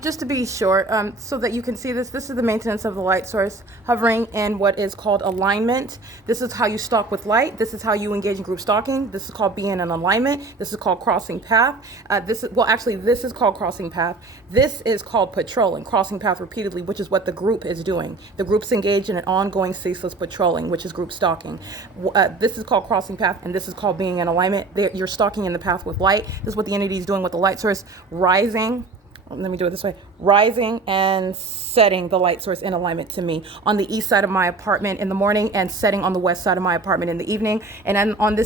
Just to be short, so that you can see this is the maintenance of the light source hovering in what is called alignment. This is how you stalk with light. This is how you engage in group stalking. This is called being in alignment. This is called crossing path. This is called crossing path. This is called patrolling, crossing path repeatedly, which is what the group is doing. The group's engaged in an ongoing ceaseless patrolling, which is group stalking. This is called crossing path, and this is called being in alignment. You're stalking in the path with light. This is what the entity is doing with the light source, rising. Let me do it this way: rising and setting the light source in alignment to me on the east side of my apartment in the morning, and setting on the west side of my apartment in the evening. And then at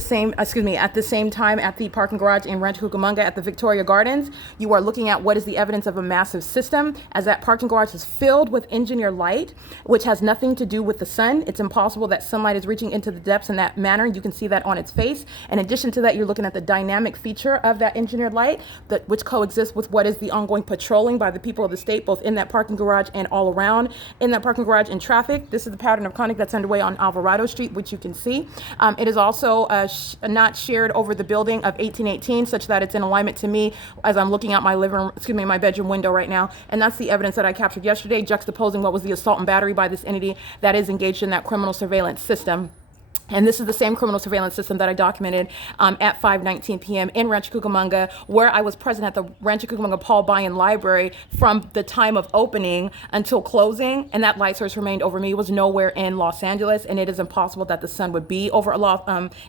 the same time, at the parking garage in Rancho Cucamonga at the Victoria Gardens, you are looking at what is the evidence of a massive system, as that parking garage is filled with engineered light, which has nothing to do with the sun. It's impossible that sunlight is reaching into the depths in that manner. You can see that on its face. In addition to that, you're looking at the dynamic feature of that engineered light, which coexists with what is the ongoing patrolling by the people of the state, both in that parking garage and all around in that parking garage in traffic. This is the pattern of conduct that's underway on Alvarado Street, which you can see. It is also not shared over the building of 1818, such that it's in alignment to me as I'm looking out my bedroom window right now. And that's the evidence that I captured yesterday, juxtaposing what was the assault and battery by this entity that is engaged in that criminal surveillance system. And this is the same criminal surveillance system that I documented at 5:19 p.m. in Rancho Cucamonga, where I was present at the Rancho Cucamonga Paul Bunyan Library from the time of opening until closing. And that light source remained over me. It was nowhere in Los Angeles, and it is impossible that the sun would be over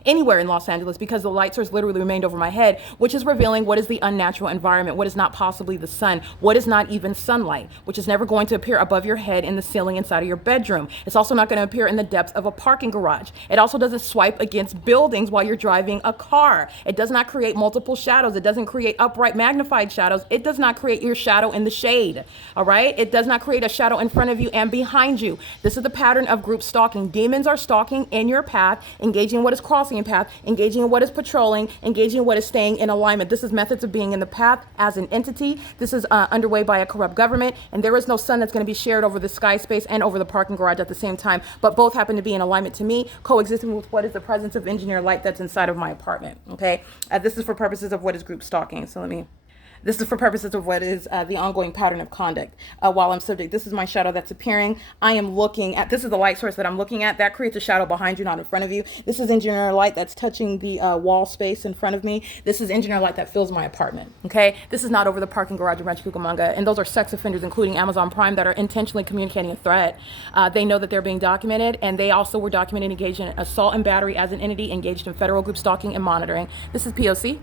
anywhere in Los Angeles, because the light source literally remained over my head, which is revealing what is the unnatural environment, what is not possibly the sun, what is not even sunlight, which is never going to appear above your head in the ceiling inside of your bedroom. It's also not going to appear in the depths of a parking garage. It also doesn't swipe against buildings while you're driving a car. It does not create multiple shadows. It doesn't create upright magnified shadows. It does not create your shadow in the shade. All right. It does not create a shadow in front of you and behind you. This is the pattern of group stalking. Demons are stalking in your path, engaging in what is crossing a path, engaging in what is patrolling, engaging in what is staying in alignment. This is methods of being in the path as an entity. This is underway by a corrupt government, and there is no sun that's going to be shared over the sky space and over the parking garage at the same time, but both happen to be in alignment to me, coexisting with what is the presence of engineered light that's inside of my apartment. Okay, this is for purposes of what is group stalking. This is for purposes of what is the ongoing pattern of conduct while I'm subject. This is my shadow that's appearing. This is the light source that I'm looking at. That creates a shadow behind you, not in front of you. This is engineered light that's touching the wall space in front of me. This is engineered light that fills my apartment. Okay, this is not over the parking garage of Rancho Cucamonga. And those are sex offenders, including Amazon Prime, that are intentionally communicating a threat. They know that they're being documented, and they also were documented engaged in assault and battery as an entity engaged in federal group stalking and monitoring. This is P.O.C.